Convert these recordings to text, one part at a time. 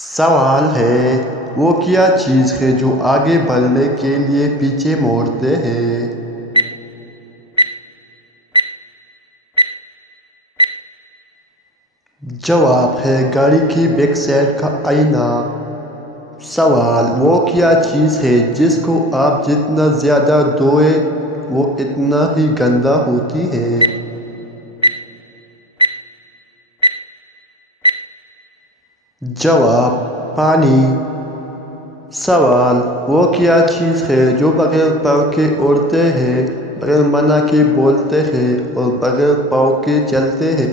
سوال ہے وہ کیا چیز ہے جو آگے بڑھنے کے لیے پیچھے موڑتے ہیں؟ جواب ہے گاڑی کی بیک سائیڈ کا آئینہ۔ سوال وہ کیا چیز ہے جس کو آپ جتنا زیادہ دھوئیں وہ اتنا ہی گندا ہوتی ہے؟ جواب پانی۔ سوال وہ کیا چیز ہے جو بغیر پر کے اڑتے ہیں، بغیر منع کے بولتے ہیں اور بغیر پاؤں کے چلتے ہیں؟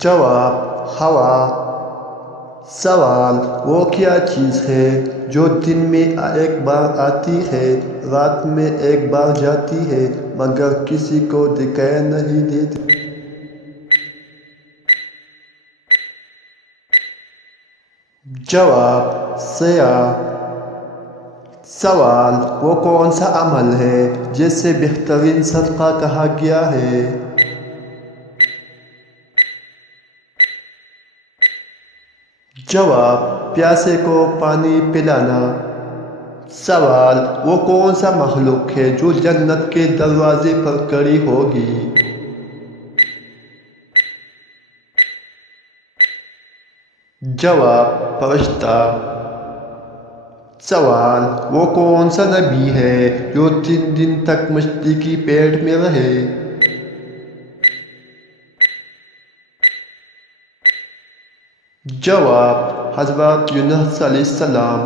جواب ہوا۔ سوال وہ کیا چیز ہے جو دن میں ایک بار آتی ہے، رات میں ایک بار جاتی ہے مگر کسی کو دکھائی نہیں دیتی؟ جواب سیاہ۔ سوال وہ کون سا عمل ہے جسے بہترین صدقہ کہا گیا ہے؟ جواب پیاسے کو پانی پلانا۔ سوال وہ کون سا مخلوق ہے جو جنت کے دروازے پر کھڑی ہوگی؟ جواب فرشتہ۔ سوال وہ کون سا نبی ہے جو 3 دن تک مچھلی کی پیٹ میں رہے؟ جواب حضرت یونس علیہ السلام۔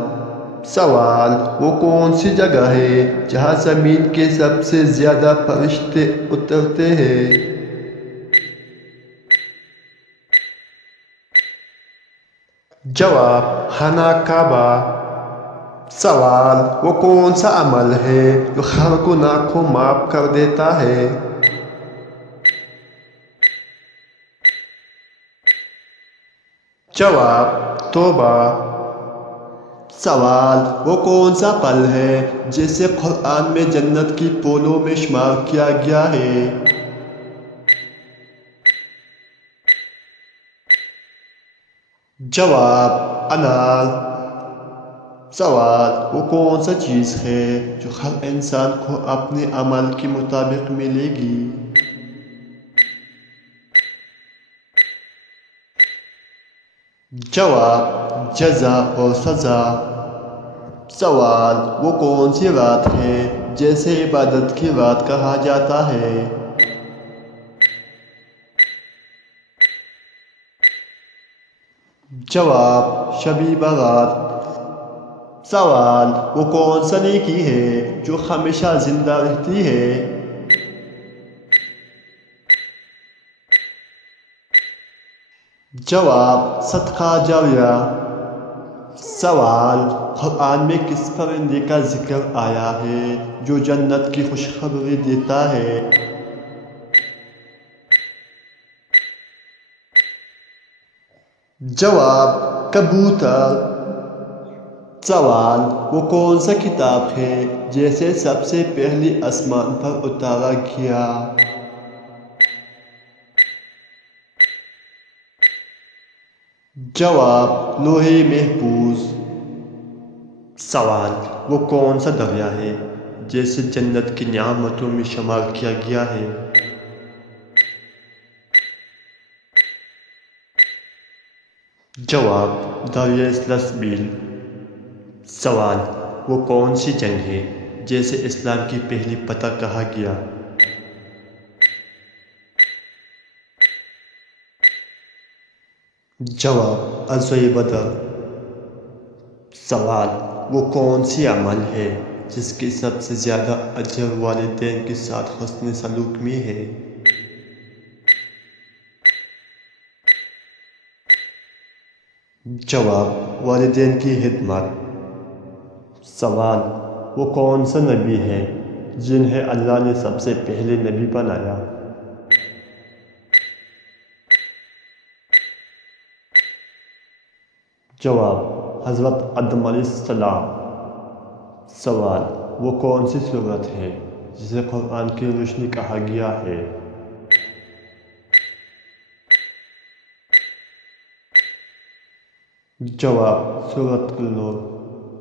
سوال وہ کون سی جگہ ہے جہاں زمین کے سب سے زیادہ فرشتے اترتے ہیں؟ جواب خانہ کعبہ۔ سوال وہ کون سا عمل ہے جو ہر گناہ کو معاف کر دیتا ہے؟ جواب توبہ۔ سوال وہ کون سا پھل ہے جسے قرآن میں جنت کی پھولوں میں شمار کیا گیا ہے؟ جواب انار۔ سوال وہ کون سا چیز ہے جو ہر انسان کو اپنے عمل کے مطابق ملے گی؟ جواب جزا اور سزا۔ سوال وہ کون سی رات ہے جسے عبادت کی رات کہا جاتا ہے؟ جواب شب برات۔ سوال وہ کون سا نیکی ہے جو ہمیشہ زندہ رہتی ہے؟ جواب صدقہ جاریہ۔ سوال قرآن میں کس پرندے کا ذکر آیا ہے جو جنت کی خوشخبری دیتا ہے؟ جواب کبوتر۔ سوال وہ کون سا کتاب ہے جسے سب سے پہلے آسمان پر اتارا گیا؟ جواب لوح محفوظ۔ سوال وہ کون سا دریا ہے جسے جنت کی نعمتوں میں شمار کیا گیا ہے؟ جواب دریائے سلسبیل۔ سوال وہ کون سی جنگ ہے جسے اسلام کی پہلی فتح کہا گیا؟ جواب غزوہ بدر۔ سوال وہ کون سی عمل ہے جس کی سب سے زیادہ اجر والدین کے ساتھ حسن سلوک میں ہے؟ جواب والدین کی خدمت۔ سوال وہ کون سا نبی ہے جنہیں اللہ نے سب سے پہلے نبی بنایا؟ جواب حضرت آدم علیہ السلام۔ سوال وہ کون سی صورت ہے جسے قرآن کی روشنی کہا گیا ہے؟ جواب سورۃ النور۔